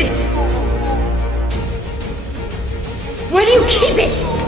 is it? Where do you keep it?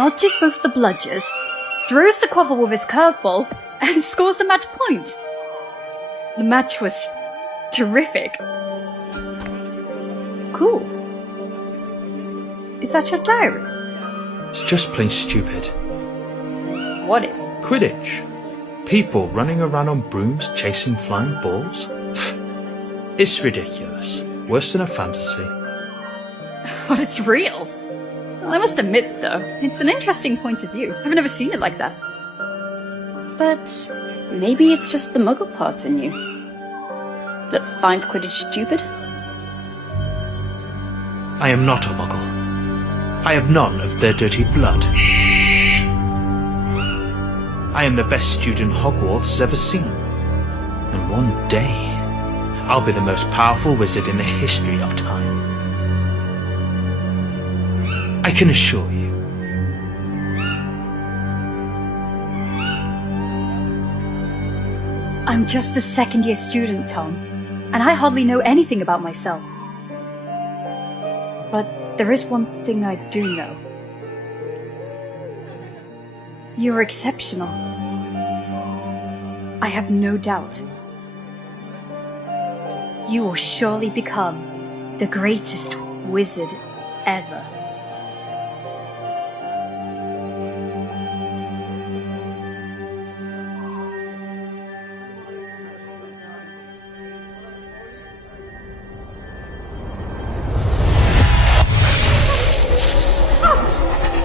dodges both the bludgers, throws the quaffle with his curveball, and scores the match point. The match was terrific. Cool. Is that your diary? It's just plain stupid. What is? Quidditch. People running around on brooms chasing flying balls. It's ridiculous. Worse than a fantasy. But it's real. Well, I must admit, though, it's an interesting point of view. I've never seen it like that. But maybe it's just the muggle part in you that finds Quidditch stupid? I am not a muggle. I have none of their dirty blood. I am the best student Hogwarts has ever seen. And one day, I'll be the most powerful wizard in the history of time. I can assure you. I'm just a second-year student, Tom, and I hardly know anything about myself. But there is one thing I do know. You're exceptional. I have no doubt. You will surely become the greatest wizard ever.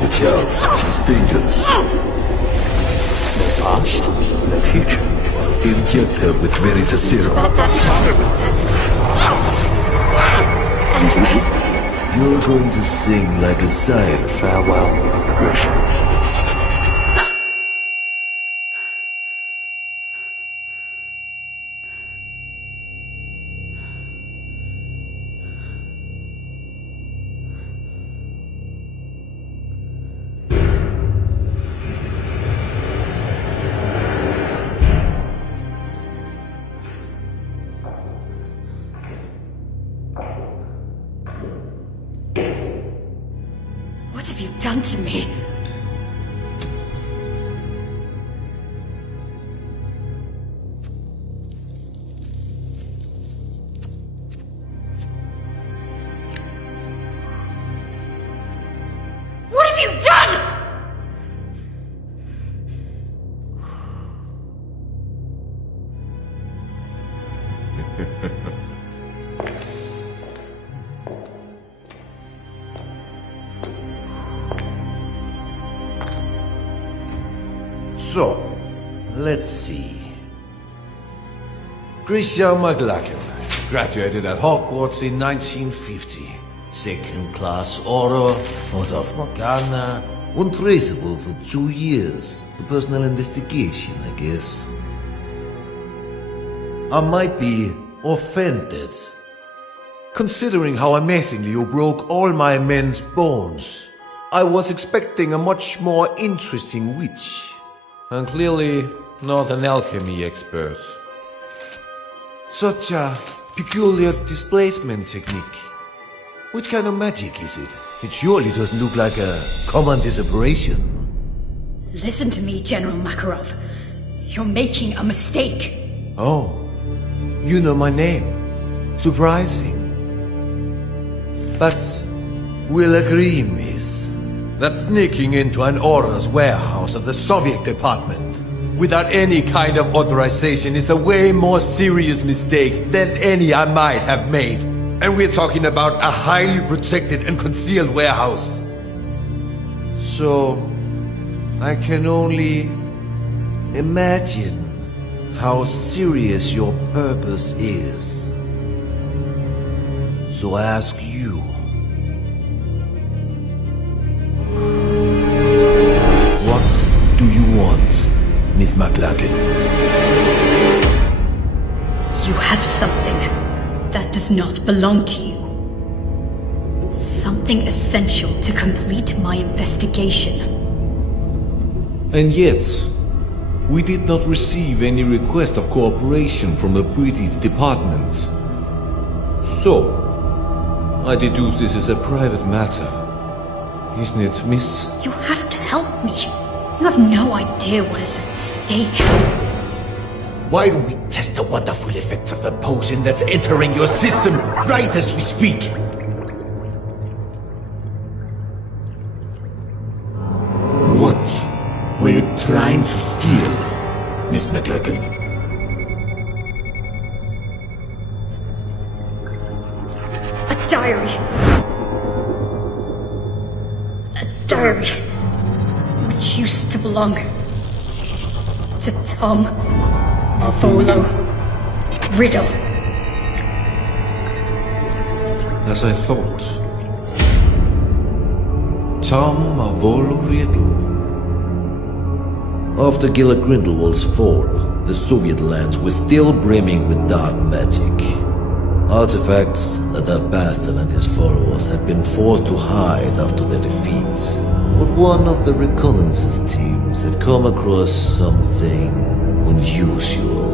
Watch out, it's dangerous. No past, no future. Inject her with Veritas serum. And me? You're going to sing like a siren. Farewell, Richard. What have you done to me? What have you done? So, let's see. Christian McLachlan graduated at Hogwarts in 1950. Second class order, out of Morgana. Untraceable for 2 years. The personal investigation, I guess. I might be offended, considering how amazingly you broke all my men's bones. I was expecting a much more interesting witch. And clearly not an alchemy expert. Such a peculiar displacement technique. Which kind of magic is it? It surely doesn't look like a common disapparition. Listen to me, General Makarov. You're making a mistake. Oh, you know my name. Surprising. But we'll agree, miss, that sneaking into an Aura's warehouse of the Soviet department without any kind of authorization is a way more serious mistake than any I might have made. And we're talking about a highly protected and concealed warehouse. So, I can only imagine how serious your purpose is. So I ask you, what do you want, Miss McLachlan? You have something that does not belong to you. Something essential to complete my investigation. And yet, we did not receive any request of cooperation from the British department. So, I deduce this is a private matter. Isn't it, miss? You have to help me. You have no idea what is at stake. Why don't we test the wonderful effects of the potion that's entering your system right as we speak? we're trying to steal, Miss McLaughlin. A diary. A diary which used to belong to Tom Marvolo Riddle. As I thought. Tom Marvolo Riddle. After Gila Grindelwald's fall, the Soviet lands were still brimming with dark magic. Artifacts that bastard and his followers had been forced to hide after their defeat. But one of the reconnaissance teams had come across something unusual.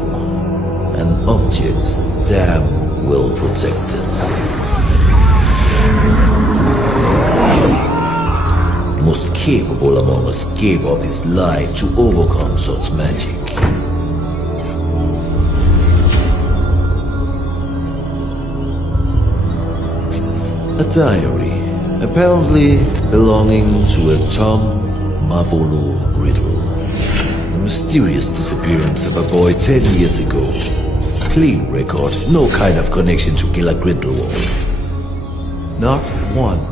An object damn well protected. Most capable among us gave up his life to overcome such magic. A diary, apparently belonging to a Tom Marvolo Riddle. The mysterious disappearance of a boy 10 years ago. Clean record, no kind of connection to Gila Grindelwald. Not one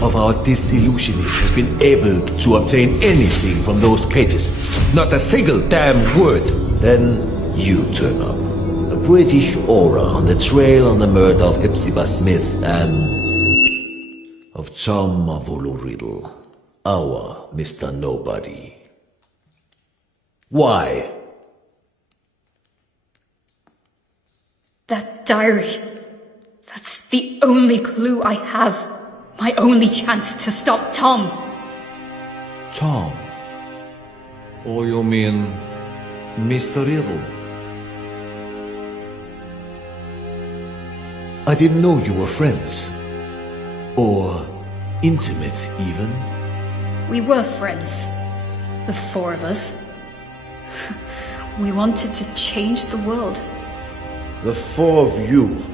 of our disillusionists has been able to obtain anything from those pages. Not a single damn word. Then you turn up. A British aura on the trail on the murder of Hepzibah Smith and of Tom Marvolo Riddle, our Mr. Nobody. Why? That diary. That's the only clue I have. My only chance to stop Tom. Tom? Or you mean Mr. Riddle? I didn't know you were friends. Or intimate, even. We were friends. The four of us. We wanted to change the world. The four of you.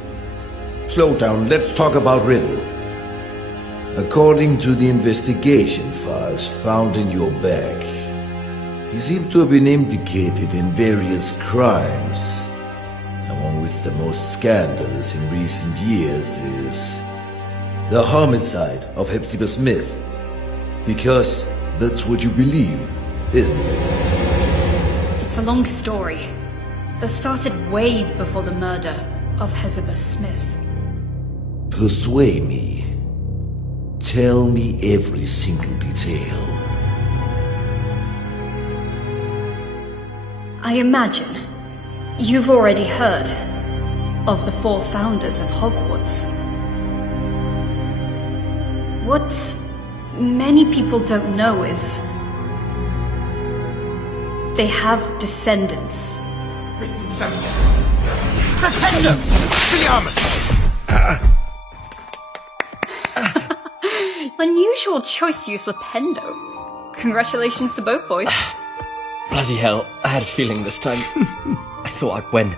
Slow down, let's talk about Riddle. According to the investigation files found in your bag, he seemed to have been implicated in various crimes, among which the most scandalous in recent years is the homicide of Hepzibah Smith. Because that's what you believe, isn't it? It's a long story that started way before the murder of Hepzibah Smith. Persuade me. Tell me every single detail. I imagine you've already heard of the four founders of Hogwarts. What many people don't know is they have descendants. Unusual choice to use Flipendo. Congratulations to both boys. Bloody hell, I had a feeling this time. I thought I'd win.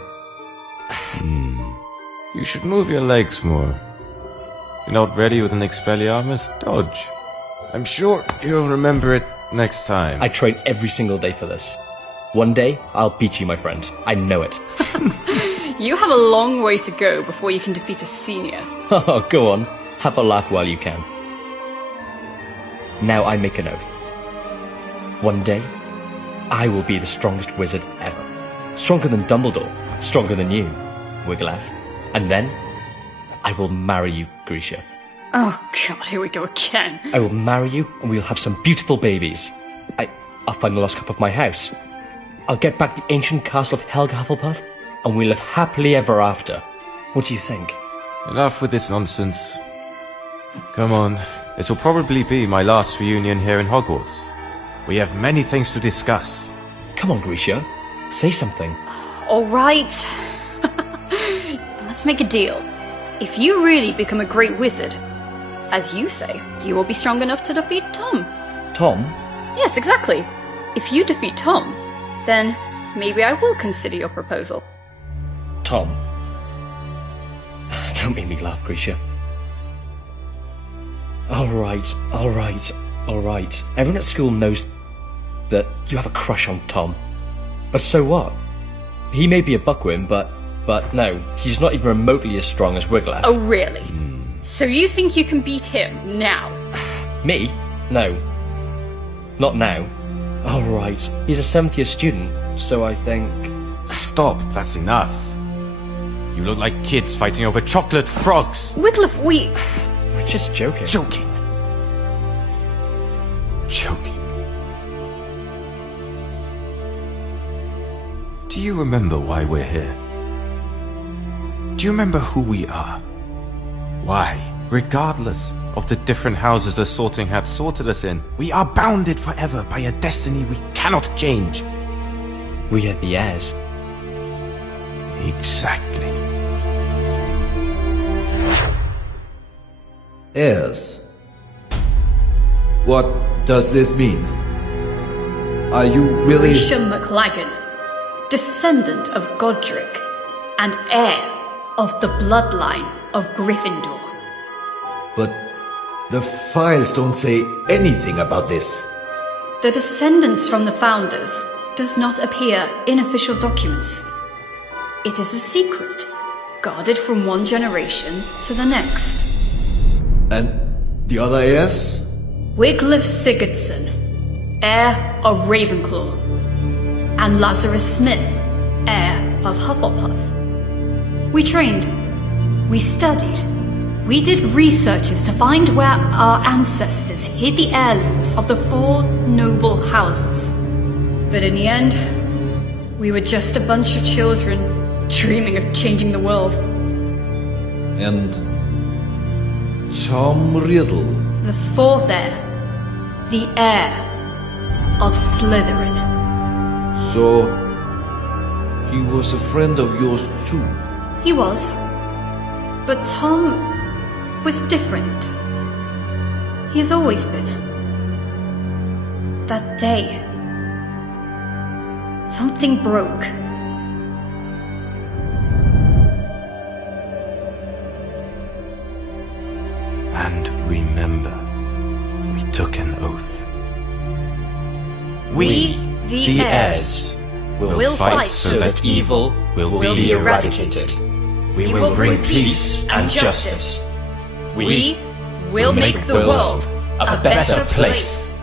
You should move your legs more. If you're not ready with an Expelliarmus, dodge. I'm sure you'll remember it next time. I train every single day for this. One day, I'll beat you, my friend. I know it. You have a long way to go before you can defeat a senior. Oh, go on. Have a laugh while you can. Now I make an oath. One day, I will be the strongest wizard ever. Stronger than Dumbledore. Stronger than you, Wigglytuff. And then, I will marry you, Grisha. Oh god, here we go again. I will marry you, and we'll have some beautiful babies. I'll find the lost cup of my house. I'll get back the ancient castle of Helga Hufflepuff, and we'll live happily ever after. What do you think? Enough with this nonsense. Come on. This will probably be my last reunion here in Hogwarts. We have many things to discuss. Come on, Grisha. Say something. Alright. Let's make a deal. If you really become a great wizard, as you say, you will be strong enough to defeat Tom. Tom? Yes, exactly. If you defeat Tom, then maybe I will consider your proposal. Tom? Don't make me laugh, Grisha. Alright. Everyone at school knows that you have a crush on Tom. But so what? He may be a buckworm, but no, he's not even remotely as strong as Wiglaf. Oh, really? So you think you can beat him now? Me? No. Not now. Oh, right. He's a 7th year student, so I think... Stop, that's enough. You look like kids fighting over chocolate frogs. Wiglaf, we... We're just joking. Joking. Do you remember why we're here? Do you remember who we are? Why, regardless of the different houses the Sorting Hat sorted us in, we are bounded forever by a destiny we cannot change. We are the heirs. Exactly. Heirs? What does this mean? Are you really... Grisha MacLagan, descendant of Godric, and heir of the bloodline of Gryffindor. But the files don't say anything about this. The descendants from the founders does not appear in official documents. It is a secret, guarded from one generation to the next. And the other heirs? Wiglaf Sigurdsson, heir of Ravenclaw, and Lazarus Smith, heir of Hufflepuff. We trained, we studied, we did researches to find where our ancestors hid the heirlooms of the 4 noble houses. But in the end, we were just a bunch of children dreaming of changing the world. And Tom Riddle? The 4th heir, the heir of Slytherin. So, he was a friend of yours too? He was. But Tom was different. He has always been. That day, something broke. And remember, we took an oath. We, the heirs, will fight so that evil will be eradicated. We will bring peace and justice. We will make the world a better place.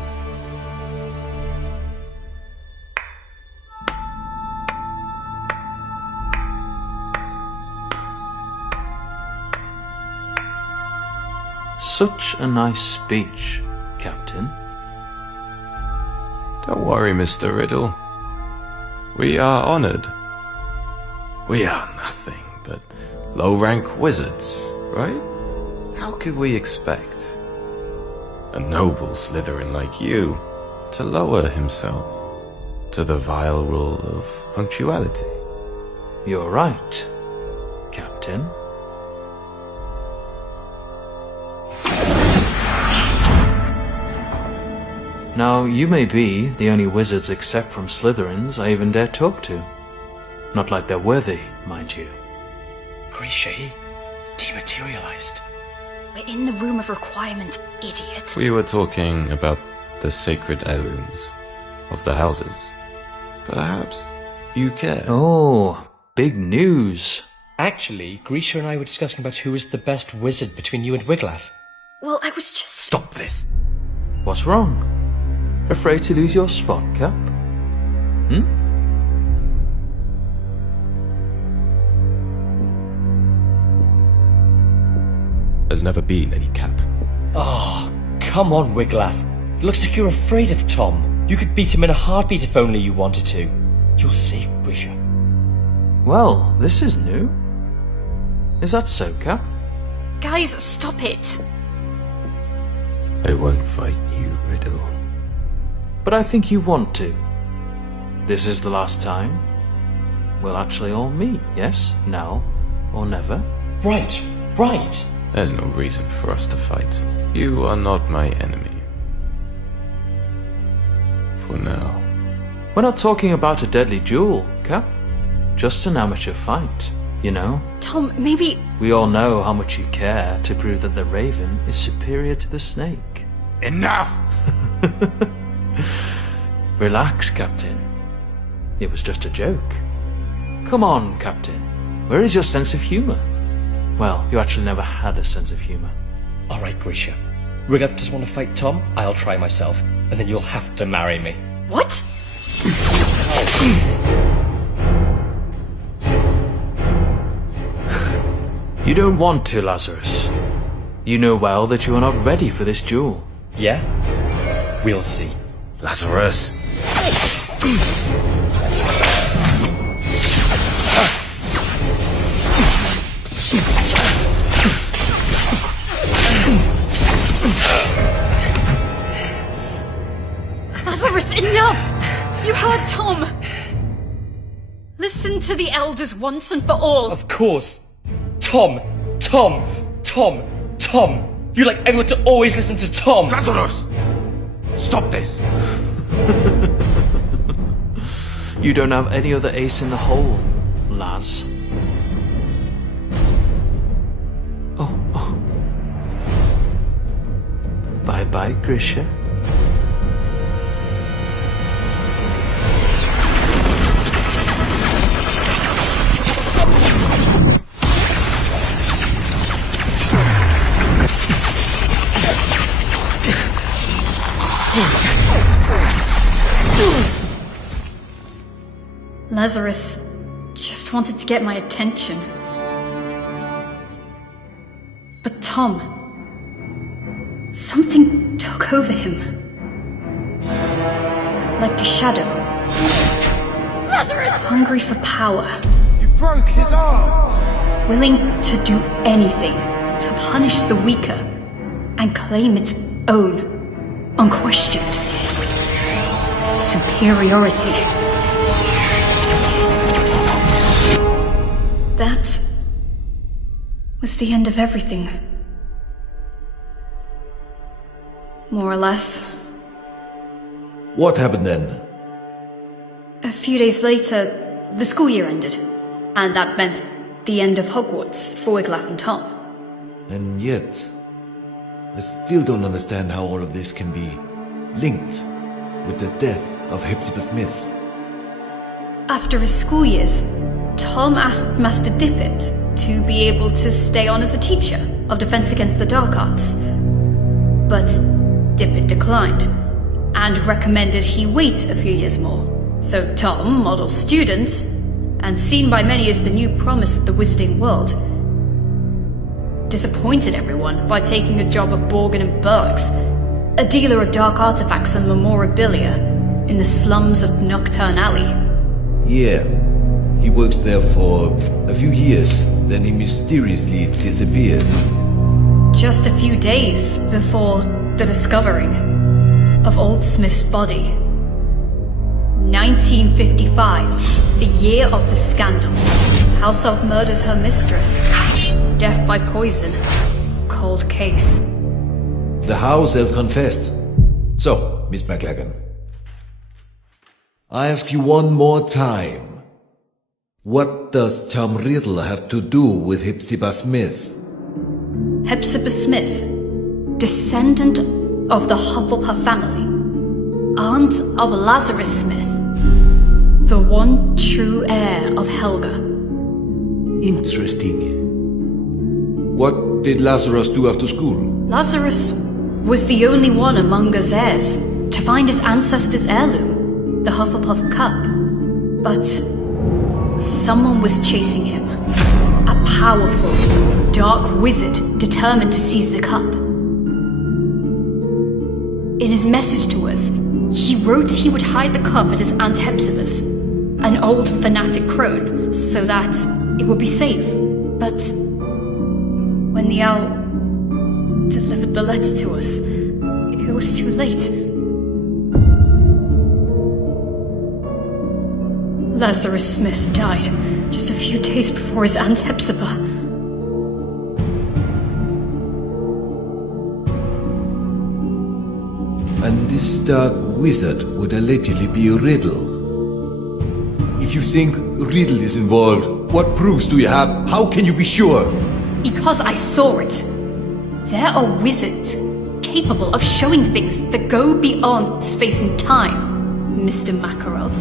Such a nice speech, Captain. Don't worry, Mr. Riddle. We are honored. We are nothing but low-rank wizards, right? How could we expect a noble Slytherin like you to lower himself to the vile rule of punctuality? You're right, Captain. Now, you may be the only wizards except from Slytherins I even dare talk to. Not like they're worthy, mind you. Grisha, he dematerialized. We're in the room of requirement, idiot. We were talking about the sacred heirlooms of the houses. Perhaps you care. Oh, big news. Actually, Grisha and I were discussing about who is the best wizard between you and Wiglaf. Well, I was just... Stop this! What's wrong? Afraid to lose your spot, Cap? There's never been any cap. Oh, come on, Wiglaf. It looks like you're afraid of Tom. You could beat him in a heartbeat if only you wanted to. You'll see, Grisha. Well, this is new. Is that so, Cap? Guys, stop it. I won't fight you, Riddle. But I think you want to. This is the last time we'll actually all meet, yes? Now or never? Right, right. There's no reason for us to fight. You are not my enemy. For now. We're not talking about a deadly duel, Cap. Just an amateur fight, you know? Tom, maybe... We all know how much you care to prove that the raven is superior to the snake. Enough! Relax, Captain. It was just a joke. Come on, Captain. Where is your sense of humour? Well, you actually never had a sense of humour. Alright, Grisha. Riglev just want to fight Tom? I'll try myself, and then you'll have to marry me. What? You don't want to, Lazarus. You know well that you are not ready for this duel. Yeah? We'll see. Lazarus. Lazarus, enough! You heard Tom! Listen to the elders once and for all. Of course. Tom! Tom! Tom! Tom! You like everyone to always listen to Tom! Lazarus! Stop this! You don't have any other ace in the hole, Laz. Oh. Bye-bye, Grisha. Lazarus just wanted to get my attention. But Tom... something took over him. Like a shadow. Lazarus! Hungry for power. You broke his arm! Willing to do anything to punish the weaker and claim its own, unquestioned superiority. That was the end of everything. More or less. What happened then? A few days later, the school year ended, and that meant the end of Hogwarts for Wiglaf and Tom. And yet, I still don't understand how all of this can be linked with the death of Hepzibah Smith. After his school years, Tom asked Master Dippet to be able to stay on as a teacher of Defense Against the Dark Arts. But Dippet declined, and recommended he wait a few years more. So Tom, model student, and seen by many as the new promise of the wizarding world, disappointed everyone by taking a job at Borgin and Bergs, a dealer of dark artifacts and memorabilia in the slums of Nocturne Alley. Yeah, he works there for a few years, then he mysteriously disappears. Just a few days before the discovering of Old Smith's body. 1955, the year of the scandal. House Elf murders her mistress. Death by poison. Cold case. The house elf confessed. So, Miss McLagan, I ask you one more time. What does Tom Riddle have to do with Hepzibah Smith? Hepzibah Smith, descendant of the Hufflepuff family, aunt of Lazarus Smith, the one true heir of Helga. Interesting. What did Lazarus do after school? Lazarus was the only one among us heirs to find his ancestor's heirloom, the Hufflepuff cup. But someone was chasing him. A powerful, dark wizard determined to seize the cup. In his message to us, he wrote he would hide the cup at his Aunt Hepzibah's, an old fanatic crone, so that it would be safe. But when the owl delivered the letter to us, it was too late. Lazarus Smith died just a few days before his Aunt Hepzibah. And this dark wizard would allegedly be Riddle. If you think Riddle is involved, what proofs do you have? How can you be sure? Because I saw it. There are wizards capable of showing things that go beyond space and time. Mr. Makarov?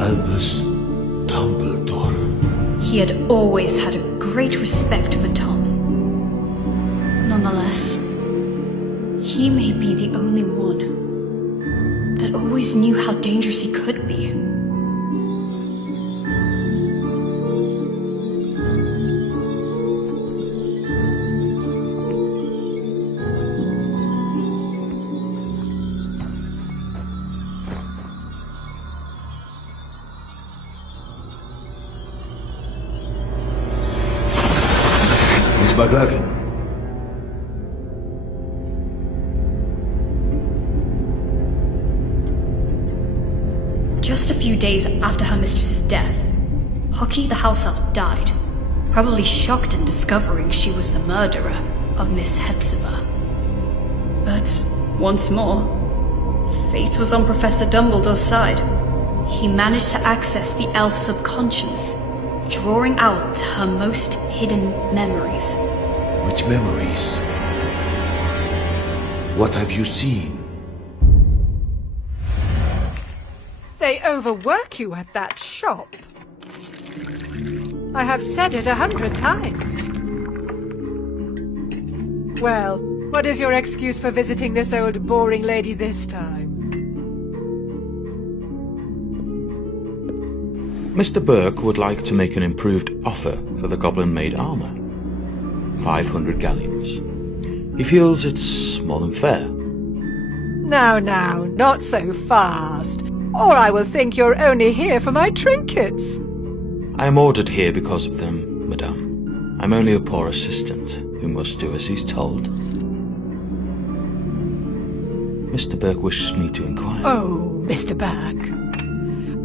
Albus Dumbledore. He had always had a great respect for Tom. Nonetheless, he may be the only one that always knew how dangerous he could be. Miss McLagan. Just a few days after her mistress's death, Hockey the house elf died, probably shocked in discovering she was the murderer of Miss Hepzibah. But once more, fate was on Professor Dumbledore's side. He managed to access the elf's subconscious, drawing out her most hidden memories. Which memories? What have you seen? They overwork you at that shop. I have said it 100 times. Well, what is your excuse for visiting this old boring lady this time? Mr. Burke would like to make an improved offer for the goblin-made armor. 500 galleons. He feels it's more than fair. Now, not so fast. Or I will think you're only here for my trinkets. I am ordered here because of them, madame. I'm only a poor assistant who must do as he's told. Mr. Burke wishes me to inquire. Oh, Mr. Burke.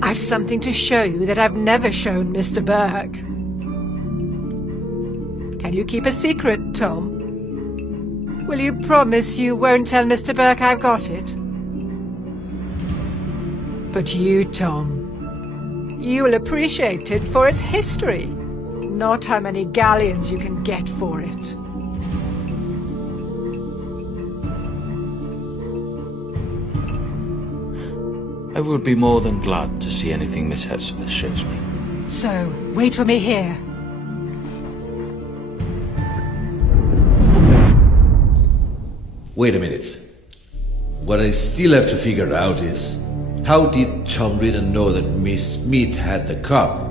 I've something to show you that I've never shown Mr. Burke. Can you keep a secret, Tom? Will you promise you won't tell Mr. Burke I've got it? But you, Tom, you will appreciate it for its history, not how many galleons you can get for it. I would be more than glad to see anything Miss Hepzibah shows me. So, wait for me here. Wait a minute. What I still have to figure out is, how did Tom Riddle know that Miss Smith had the cup,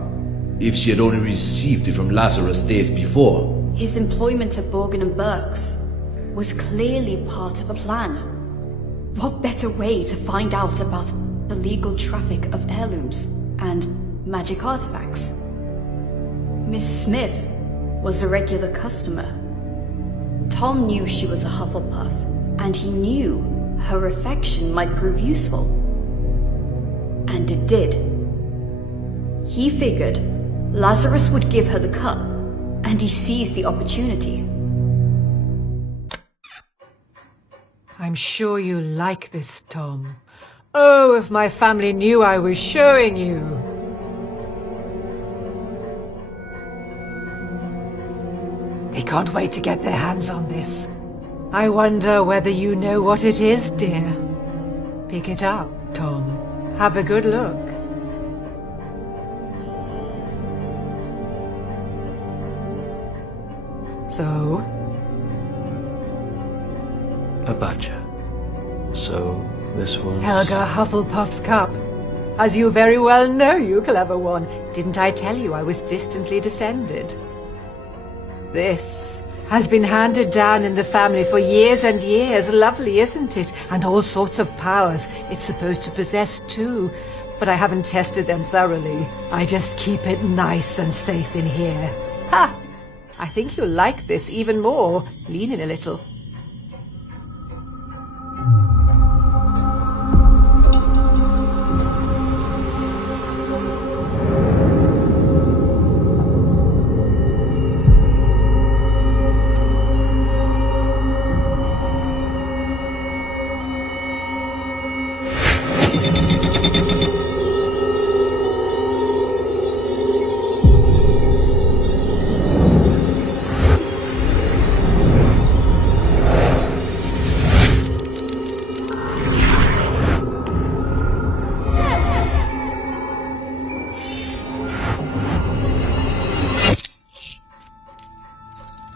if she had only received it from Lazarus days before? His employment at Borgin and Burke's was clearly part of a plan. What better way to find out about the legal traffic of heirlooms and magic artifacts? Miss Smith was a regular customer. Tom knew she was a Hufflepuff, and he knew her affection might prove useful. And it did. He figured Lazarus would give her the cup, and he seized the opportunity. I'm sure you like this, Tom. Oh, if my family knew I was showing you. They can't wait to get their hands on this. I wonder whether you know what it is, dear. Pick it up, Tom. Have a good look. So? A badger. So, this was... Helga Hufflepuff's cup. As you very well know, you clever one. Didn't I tell you I was distantly descended? This has been handed down in the family for years and years. Lovely, isn't it? And all sorts of powers it's supposed to possess too. But I haven't tested them thoroughly. I just keep it nice and safe in here. Ha! I think you'll like this even more. Lean in a little.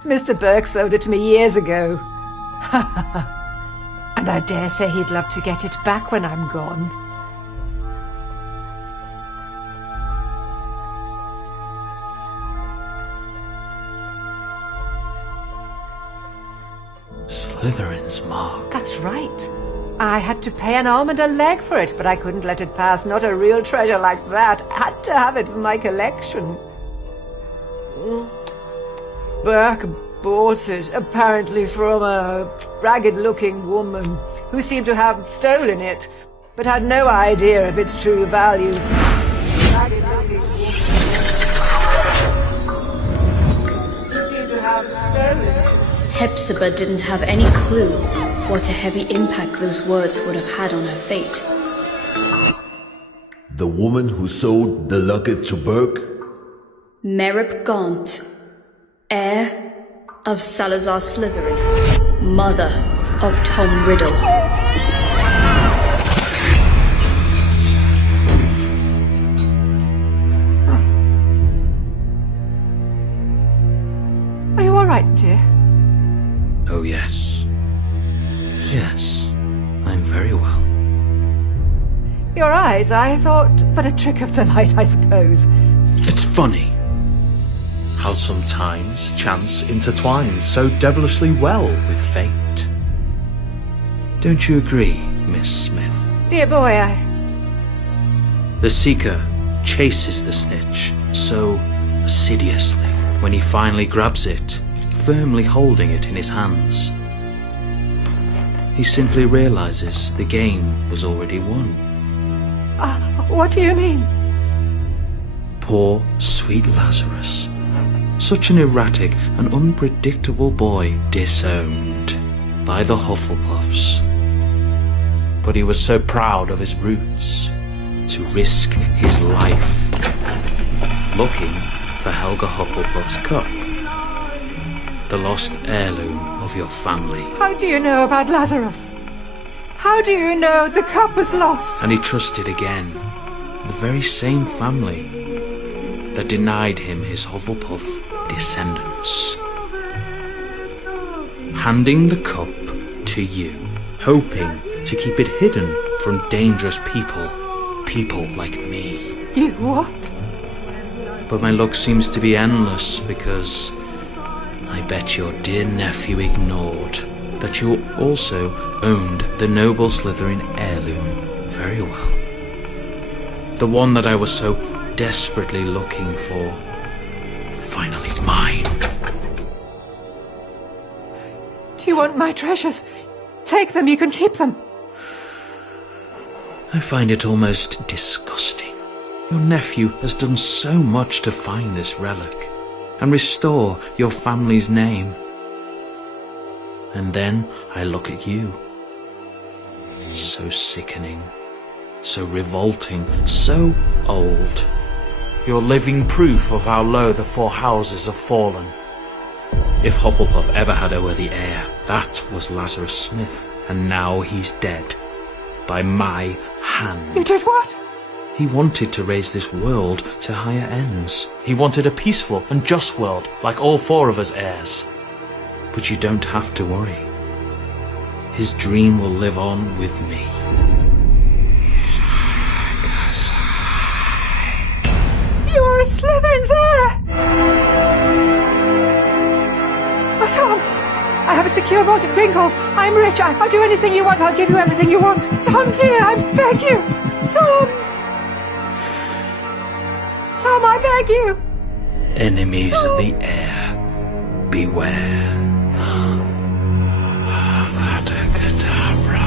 Mr. Burke sold it to me years ago. And I dare say he'd love to get it back when I'm gone. Slytherin's mark. That's right. I had to pay an arm and a leg for it, but I couldn't let it pass. Not a real treasure like that. I had to have it for my collection. Burke bought it, apparently from a ragged-looking woman who seemed to have stolen it, but had no idea of its true value. Ragged-looking woman who seemed to have stolen it. Hepzibah didn't have any clue what a heavy impact those words would have had on her fate. The woman who sold the locket to Burke? Merip Gaunt, heir of Salazar Slytherin, mother of Tom Riddle. Are you all right, dear? Oh, yes. Yes, I'm very well. Your eyes, I thought, but a trick of the light, I suppose. It's funny how sometimes chance intertwines so devilishly well with fate. Don't you agree, Miss Smith? Dear boy, The Seeker chases the snitch so assiduously when he finally grabs it, firmly holding it in his hands. He simply realizes the game was already won. What do you mean? Poor, sweet Lazarus. Such an erratic and unpredictable boy disowned by the Hufflepuffs. But he was so proud of his roots to risk his life looking for Helga Hufflepuff's cup, the lost heirloom of your family. How do you know about Lazarus? How do you know the cup was lost? And he trusted again the very same family that denied him his Hufflepuff descendants. Handing the cup to you, hoping to keep it hidden from dangerous people like me. You what? But my luck seems to be endless because I bet your dear nephew ignored that you also owned the noble Slytherin heirloom very well. The one that I was so desperately looking for. Finally mine. Do you want my treasures? Take them, you can keep them. I find it almost disgusting. Your nephew has done so much to find this relic and restore your family's name. And then I look at you. So sickening, so revolting, so old. You're living proof of how low the four houses have fallen. If Hufflepuff ever had a worthy heir, that was Lazarus Smith, and now he's dead. By my hand. You did what? He wanted to raise this world to higher ends. He wanted a peaceful and just world, like all four of us heirs. But you don't have to worry. His dream will live on with me. You are a Slytherin's heir! Oh, Tom! I have a secure vault at Gringotts. I'm rich. I'll do anything you want. I'll give you everything you want. Tom, dear, I beg you. Tom! Tom, I beg you. Enemies of the heir, beware. Avada Kedavra.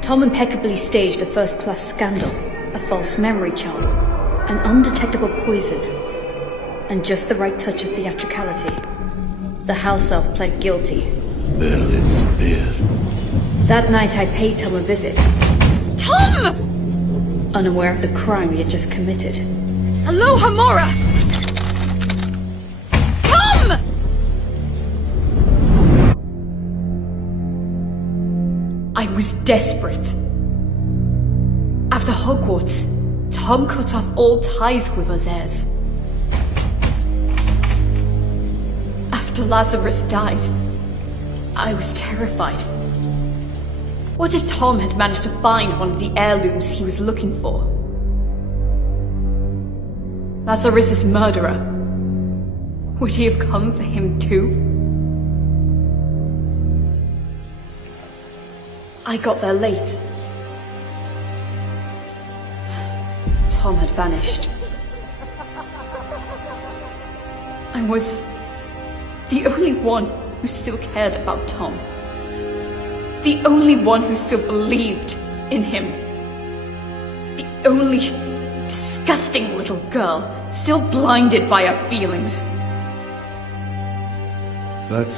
Tom impeccably staged a first-class scandal, a false memory charm, an undetectable poison, and just the right touch of theatricality. The house elf pled guilty. Merlin's beard. That night I paid Tom a visit. Tom! Unaware of the crime he had just committed. Hello, Hamora! Tom! I was desperate. After Hogwarts, Tom cut off all ties with us heirs. After Lazarus died, I was terrified. What if Tom had managed to find one of the heirlooms he was looking for? Lazarus's murderer. Would he have come for him too? I got there late. Tom had vanished. I was the only one who still cared about Tom. The only one who still believed in him. The only disgusting little girl still blinded by her feelings. But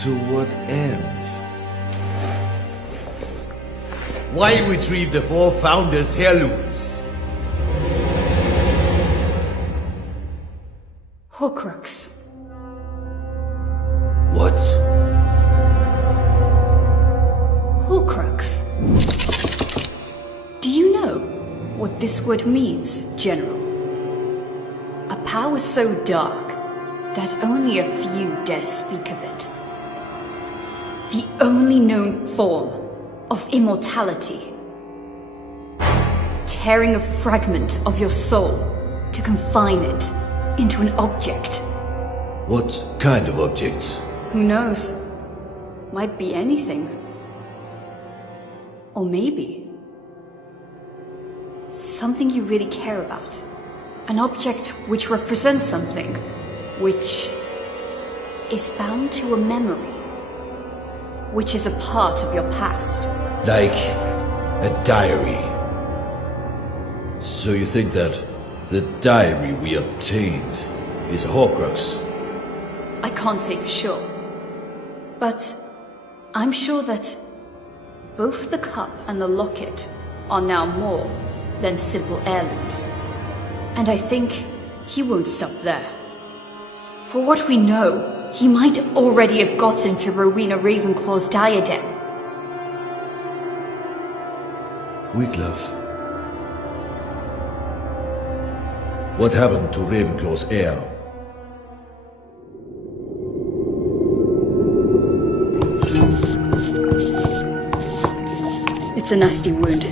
to what end? Why retrieve the four founders' heirlooms? Horcrux. What? Horcrux. Do you know what this word means, General? A power so dark that only a few dare speak of it. The only known form of immortality. Tearing a fragment of your soul to confine it into an object. What kind of object? Who knows? Might be anything. Or maybe something you really care about. An object which represents something, which is bound to a memory, which is a part of your past. Like a diary. So you think that the diary we obtained is a Horcrux? I can't say for sure, but I'm sure that both the cup and the locket are now more than simple heirlooms. And I think he won't stop there. For what we know, he might already have gotten to Rowena Ravenclaw's diadem. Wiglaf. What happened to Ravenclaw's heir? It's a nasty wound.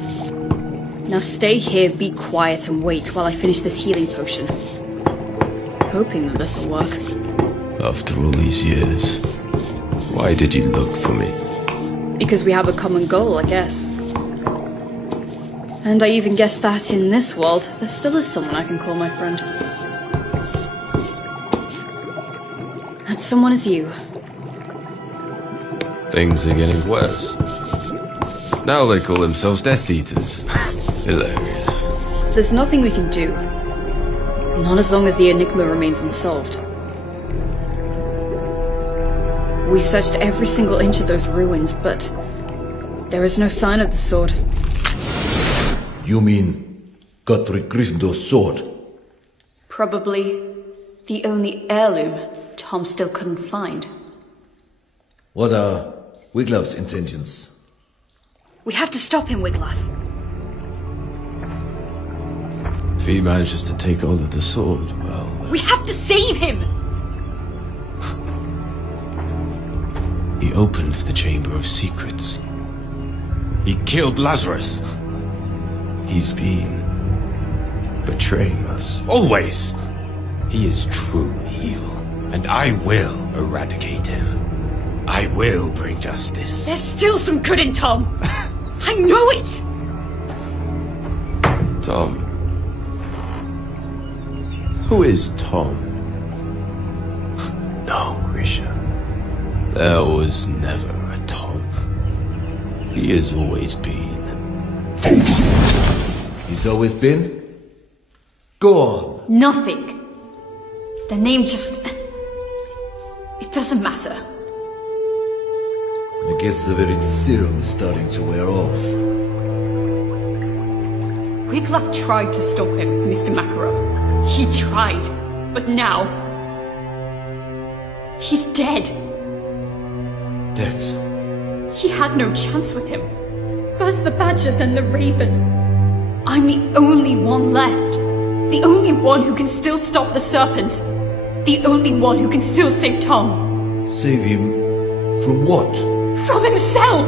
Now stay here, be quiet, and wait while I finish this healing potion. Hoping that this'll work. After all these years, why did you look for me? Because we have a common goal, I guess. And I even guess that in this world, there still is someone I can call my friend. That someone is you. Things are getting worse. Now they call themselves Death Eaters. Hilarious. There's nothing we can do. Not as long as the enigma remains unsolved. We searched every single inch of those ruins, but there is no sign of the sword. You mean Godric Gryffindor's sword? Probably the only heirloom Tom still couldn't find. What are Wiglaf's intentions? We have to stop him, Wiglaf. If he manages to take hold of the sword, well... We have to save him! He opened the Chamber of Secrets. He killed Lazarus. He's been betraying us. Always! He is truly evil, and I will eradicate him. I will bring justice. There's still some good in Tom! I know it! Tom. Who is Tom? No, Grisha. There was never a Tom. He has always been. He's always been? Go on. Nothing. The name just... it doesn't matter. I guess the very serum is starting to wear off. Wiglaf tried to stop him, Mr. Makarov. He tried, but now... he's dead. Dead? He had no chance with him. First the Badger, then the Raven. I'm the only one left. The only one who can still stop the serpent. The only one who can still save Tom. Save him from what? From himself!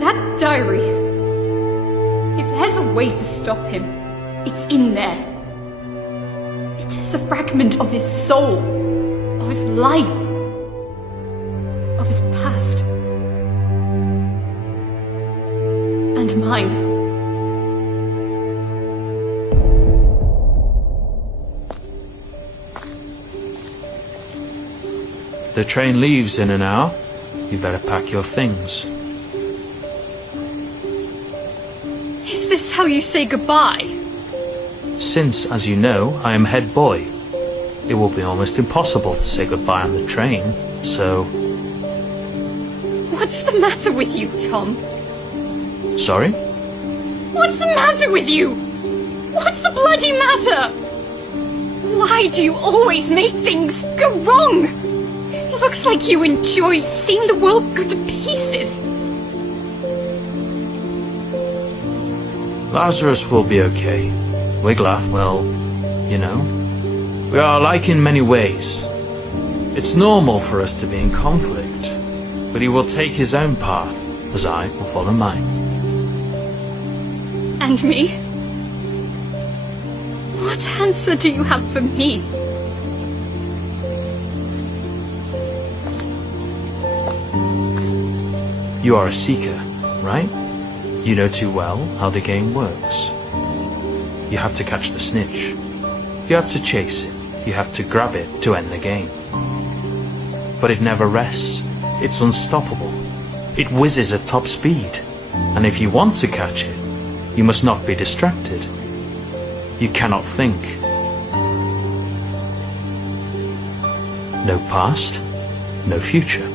That diary. If there's a way to stop him, it's in there. It is a fragment of his soul, of his life, of his past. And mine. The train leaves in an hour. You better pack your things. Is this how you say goodbye? Since, as you know, I am head boy, it will be almost impossible to say goodbye on the train, so... What's the matter with you, Tom? Sorry? What's the matter with you? What's the bloody matter? Why do you always make things go wrong? It looks like you enjoy seeing the world go to pieces. Lazarus will be okay. Wiglaf, well, you know, we are alike in many ways. It's normal for us to be in conflict, but he will take his own path, as I will follow mine. And me? What answer do you have for me? You are a seeker, right? You know too well how the game works. You have to catch the snitch. You have to chase it. You have to grab it to end the game. But it never rests. It's unstoppable. It whizzes at top speed. And if you want to catch it, you must not be distracted. You cannot think. No past, no future.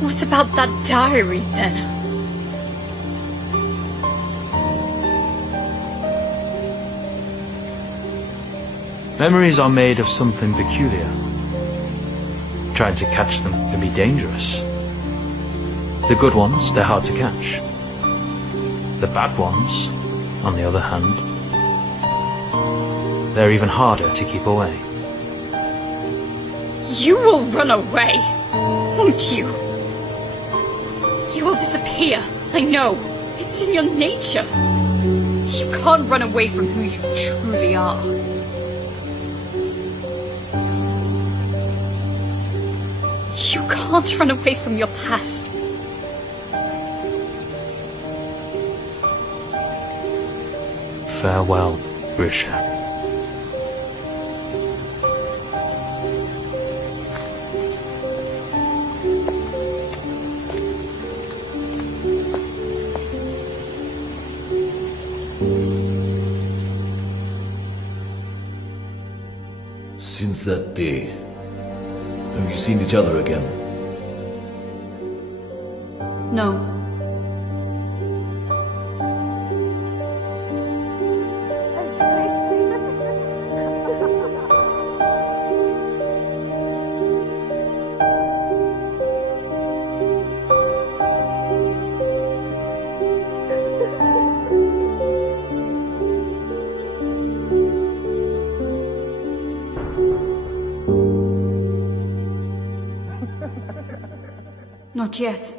What about that diary, then? Memories are made of something peculiar. Trying to catch them can be dangerous. The good ones, they're hard to catch. The bad ones, on the other hand, they're even harder to keep away. You will run away, won't you? You will disappear, I know. It's in your nature. You can't run away from who you truly are. You can't run away from your past. Farewell, Grisha. Since that day, have you seen each other again? No. Not yet.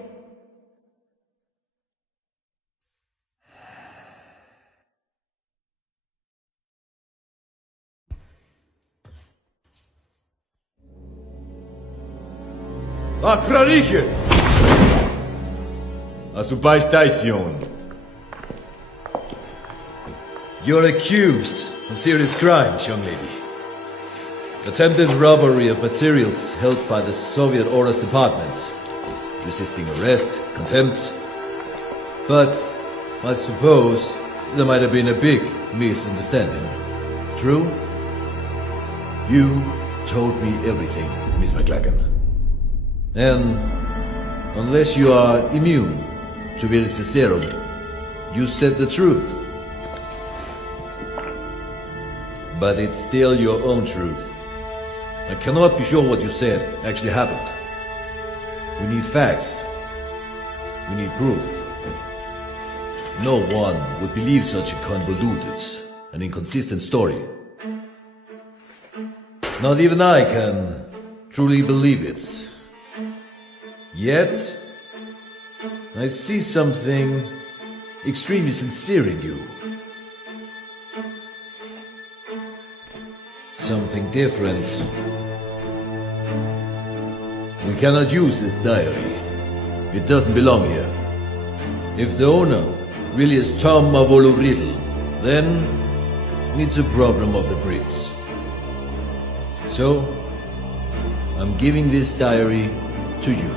Acrariche! A su station. You're accused of serious crimes, young lady. Attempted robbery of materials held by the Soviet Orders Department. Resisting arrest, contempt. But I suppose there might have been a big misunderstanding. True? You told me everything, Miss McLagan. And unless you are immune to Veritaserum, you said the truth. But it's still your own truth. I cannot be sure what you said actually happened. We need facts. We need proof. No one would believe such a convoluted and inconsistent story. Not even I can truly believe it. Yet, I see something extremely sincere in you. Something different. We cannot use this diary. It doesn't belong here. If the owner really is Tom Mavolo Riddle, then it's a problem of the Brits. So, I'm giving this diary to you.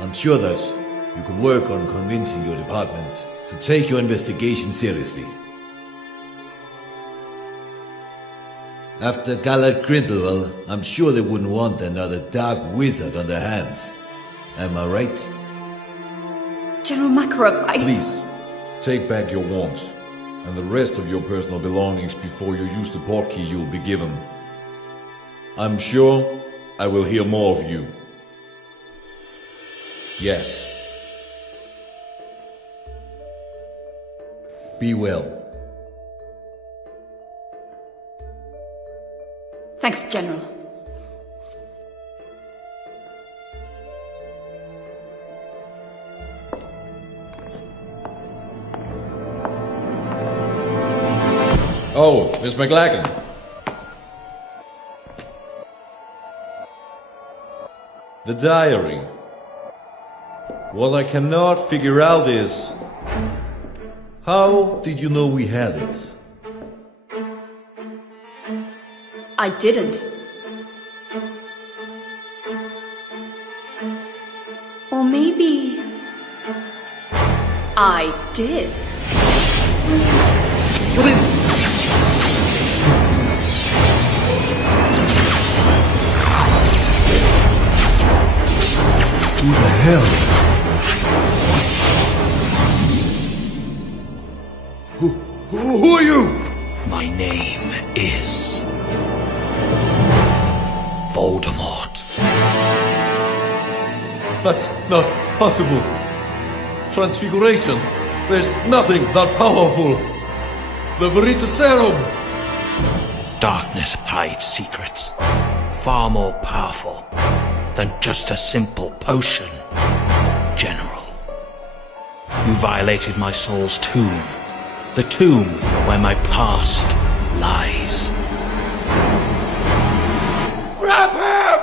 I'm sure that you can work on convincing your department to take your investigation seriously. After Gallard Grindelwald, I'm sure they wouldn't want another dark wizard on their hands. Am I right? General Makarov, Please, take back your wand and the rest of your personal belongings before you use the portkey you'll be given. I'm sure I will hear more of you. Yes. Be well. Thanks, General. Oh, Miss McLagan. The diary. What I cannot figure out is, How did you know we had it? I didn't. Or maybe I did. Who the hell? Who are you? My name is Voldemort. that's not possible. Transfiguration. There's nothing that powerful. The Veritaserum. Darkness hides secrets far more powerful than just a simple potion. General, you violated my soul's tomb, the tomb where my past lies. Grab him!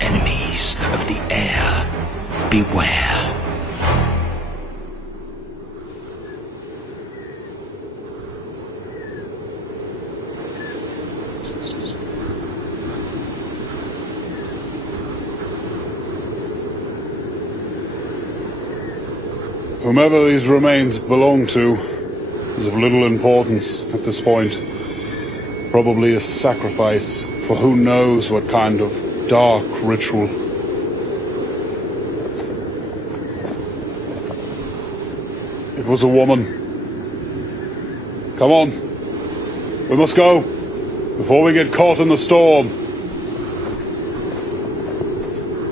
Enemies of the air, beware. Whomever these remains belong to is of little importance at this point. Probably a sacrifice for who knows what kind of dark ritual. It was a woman. Come on. We must go before we get caught in the storm.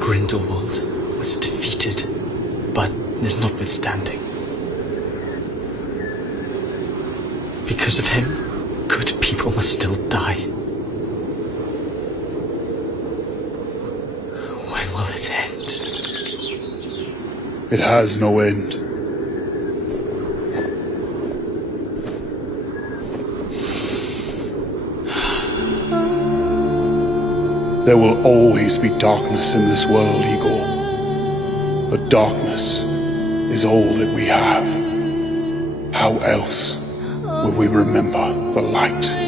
Grindelwald was defeated, but is notwithstanding. Because of him, good people must still die. When will it end? It has no end. There will always be darkness in this world, Igor. But darkness is all that we have. How else will we remember the light?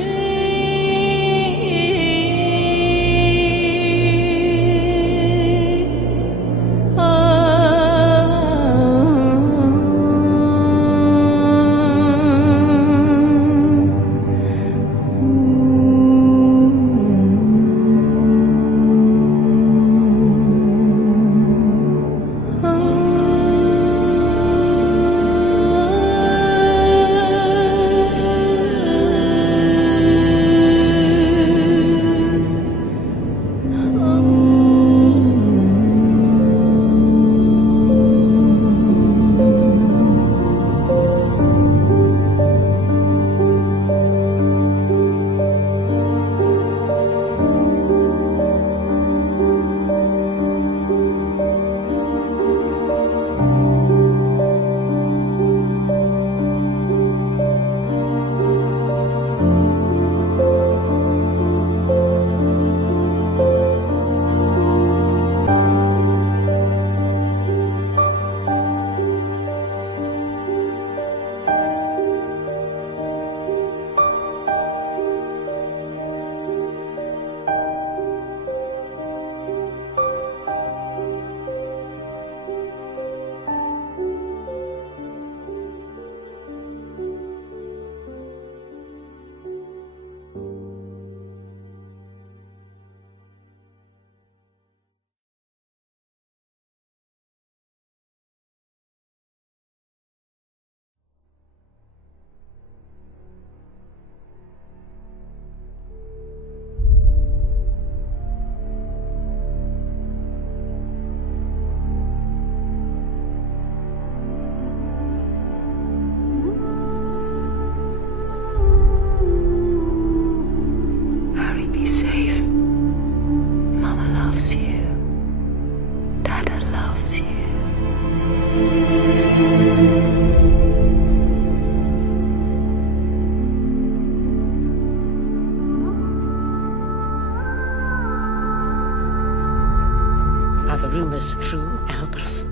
is true, Albus.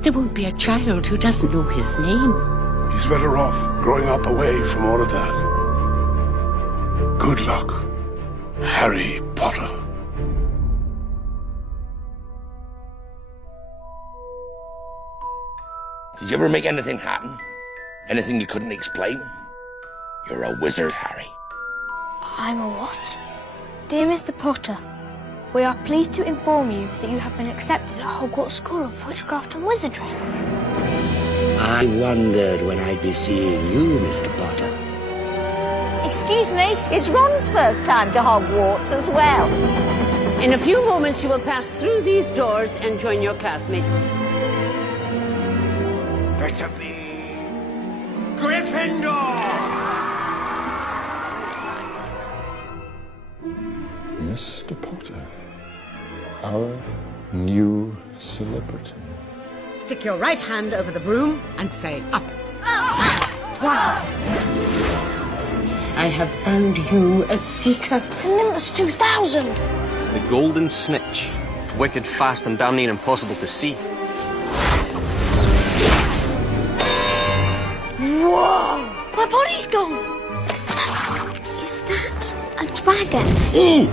There won't be a child who doesn't know his name. He's better off growing up away from all of that. Good luck, Harry Potter. Did you ever make anything happen? Anything you couldn't explain? You're a wizard, Harry. I'm a what? Dear Mr. Potter, we are pleased to inform you that you have been accepted at Hogwarts School of Witchcraft and Wizardry. I wondered when I'd be seeing you, Mr. Potter. Excuse me? It's Ron's first time to Hogwarts as well. In a few moments, you will pass through these doors and join your classmates. Better be Gryffindor! Mr. Potter, our new celebrity. Stick your right hand over the broom and say up. I have found you a seeker. It's a Nimbus 2000. The golden snitch. Wicked, fast, and damn near impossible to see. Whoa! My body's gone. Is that a dragon? Ooh!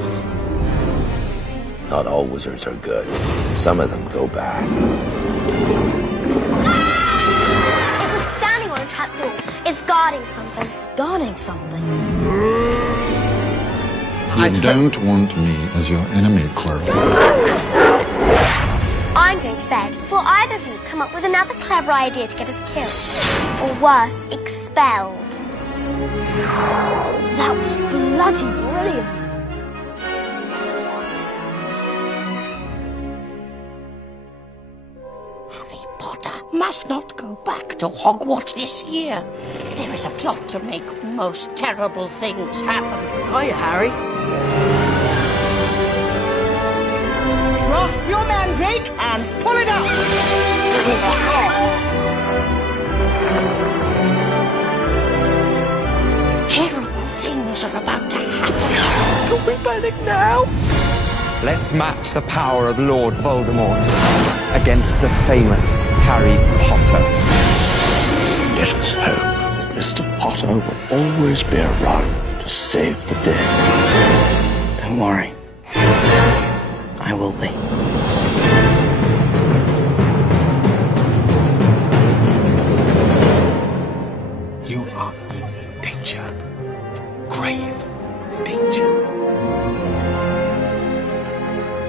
Not all wizards are good. Some of them go bad. It was standing on a trapdoor. It's guarding something. Guarding something? You don't want me as your enemy, Quirrell. I'm going to bed before either of you come up with another clever idea to get us killed. Or worse, expelled. That was bloody brilliant. Harry Potter must not go back to Hogwarts this year. There is a plot to make most terrible things happen. Hiya, Harry. Grasp your mandrake and pull it up! Terrible things are about to happen. Can we panic now? Let's match the power of Lord Voldemort against the famous Harry Potter. Let us hope that Mr. Potter will always be around to save the day. Don't worry. I will be. You are in danger. Grave danger.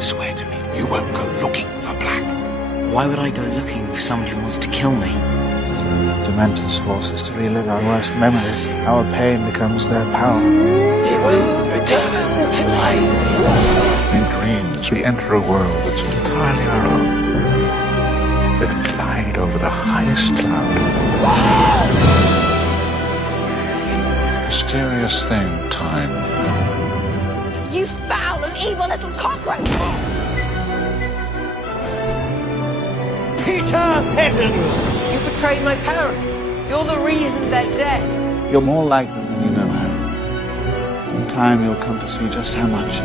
Swear to me you won't go looking for Black. Why would I go looking for someone who wants to kill me? Dementors force us to relive our worst memories. Our pain becomes their power. He will return tonight. In dreams, we enter a world that's entirely our own. With glide over the highest cloud. Mysterious thing, time. You foul and evil little cockroach! Peter Pedden! You betrayed my parents. You're the reason they're dead. You're more like them than you know, Harry. In time, you'll come to see just how much.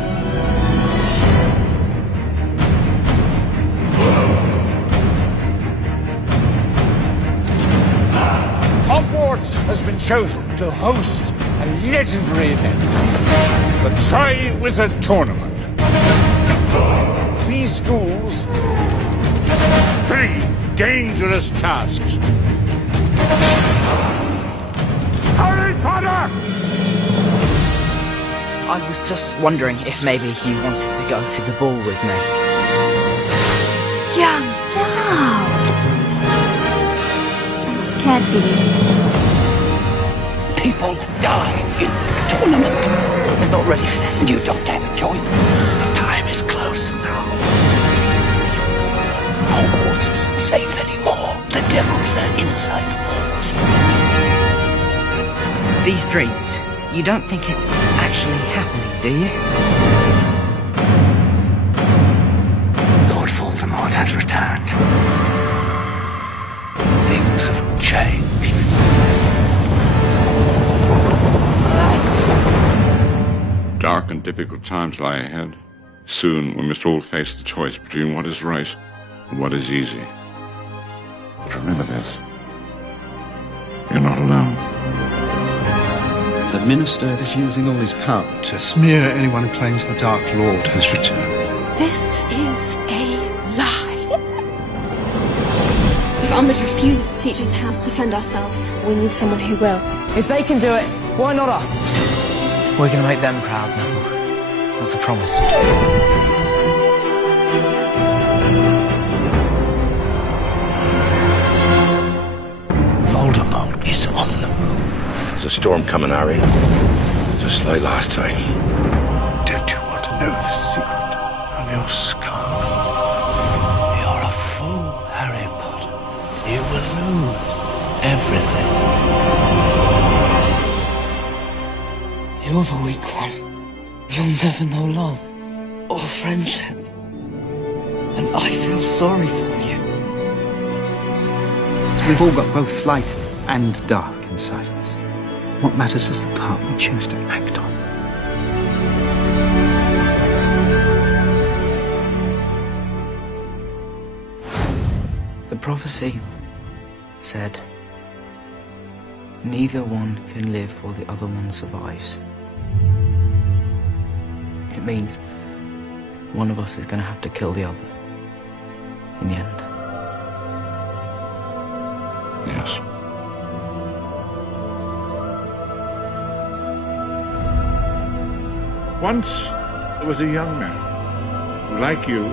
Hogwarts has been chosen to host a legendary event. The Tri-Wizard Tournament. 3 schools, 3 dangerous tasks. Harry Potter! I was just wondering if maybe you wanted to go to the ball with me. Young Wow! I'm scared for you. People die in this tournament. I'm not ready for this. You don't have a choice. The time is close now. Hogwarts isn't safe anymore. The devils are inside Hogwarts. These dreams, you don't think it's actually happening, do you? Lord Voldemort has returned. Things have changed. Dark and difficult times lie ahead. Soon we must all face the choice between what is right what is easy. But remember this. You're not alone. The Minister is using all his power to smear anyone who claims the Dark Lord has returned. This is a lie. If Umbridge refuses to teach us how to defend ourselves, we need someone who will. If they can do it, why not us? We're gonna make them proud, Neville. That's a promise. Voldemort is on the move. There's a storm coming, Harry. Just like last time. Don't you want to know the secret of your skull? You're a fool, Harry Potter. You will lose everything. You're the weak one. You'll never know love or friendship. And I feel sorry for you. We've all got both light and dark inside us. What matters is the part we choose to act on. The prophecy said, neither one can live while the other one survives. It means one of us is going to have to kill the other in the end. Yes. Once there was a young man who, like you,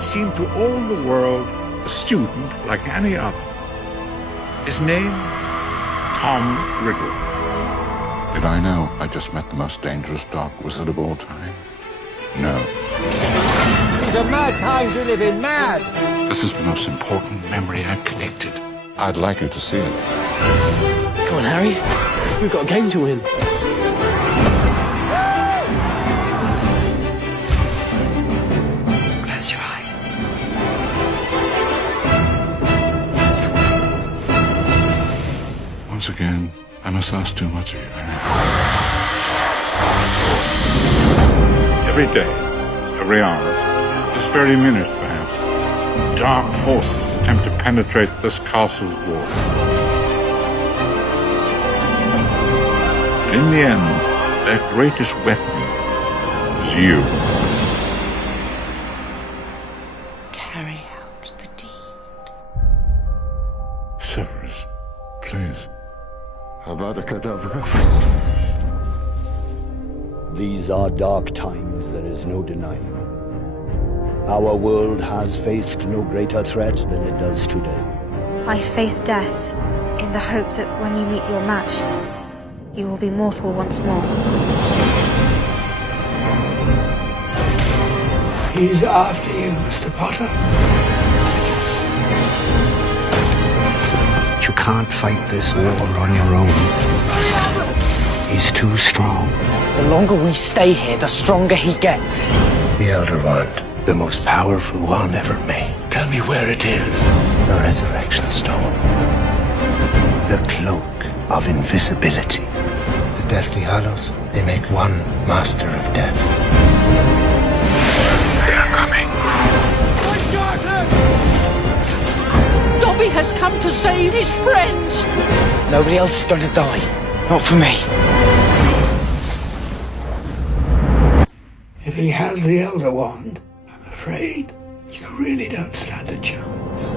seemed to all the world a student like any other. His name, Tom Riddle. Did I know I just met the most dangerous dark wizard of all time? No. These are mad times we live in, mad! This is the most important memory I've collected. I'd like you to see it. Come on, Harry. We've got a game to win. Close your eyes. Once again, I must ask too much of you, Harry. Every day, every hour, this very minute perhaps, dark forces attempt to penetrate this castle's walls. In the end, their greatest weapon is you. Carry out the deed. Severus, please. Avada Kedavra. These are dark times, there is no denying. Our world has faced no greater threat than it does today. I face death in the hope that when you meet your match, you will be mortal once more. He's after you, Mr. Potter. You can't fight this war on your own. He's too strong. The longer we stay here, the stronger he gets. The Elder Wand, the most powerful wand ever made. Tell me where it is. The Resurrection Stone. The Cloak of Invisibility. The Deathly Hallows, they make one Master of Death. They are coming. Dobby has come to save his friends! Nobody else is going to die. Not for me. If he has the Elder Wand, I'm afraid you really don't stand a chance.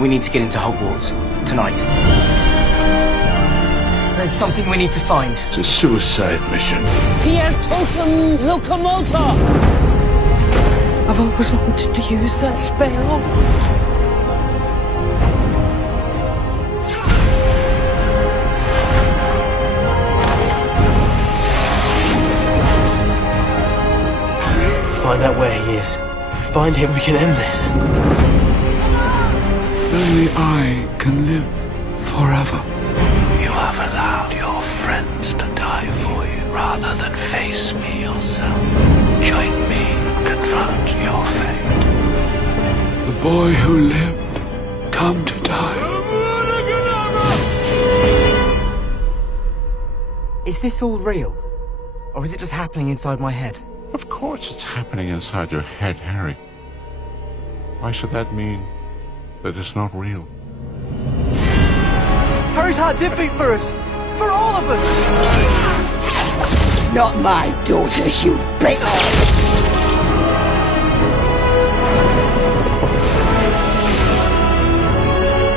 We need to get into Hogwarts tonight. There's something we need to find. It's a suicide mission. Pier totum locomotor! I've always wanted to use that spell. Find out where he is. If we find him, we can end this. Only I can live forever. You have allowed your friends to die for you rather than face me yourself. Join me and confront your fate. The boy who lived, come to die. Is this all real? Or is it just happening inside my head? Of course it's happening inside your head, Harry. Why should that mean that it's not real? Harry's heart did beat for us! For all of us! Not my daughter, you bitch!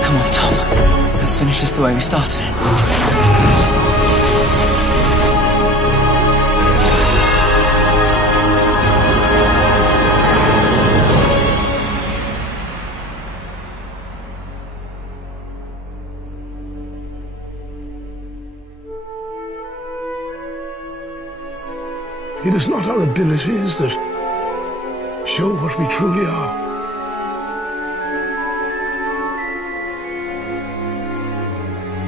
Come on, Tom. Let's finish this the way we started. It is not our abilities that show what we truly are.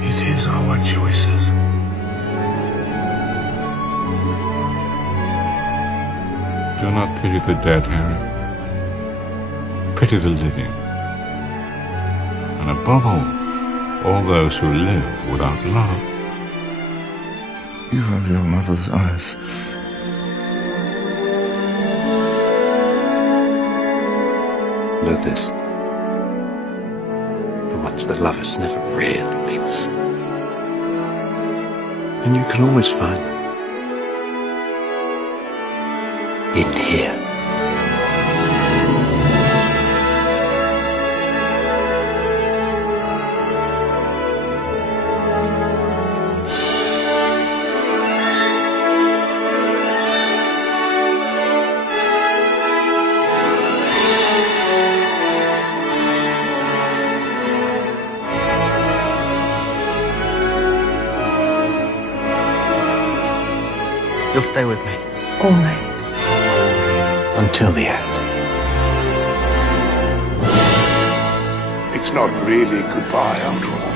It is our choices. Do not pity the dead, Harry. Pity the living. And above all those who live without love. You have your mother's eyes. Know this. The ones that love us never really leave us. And you can always find them. In here. You'll stay with me. Always. Until the end. It's not really goodbye after all.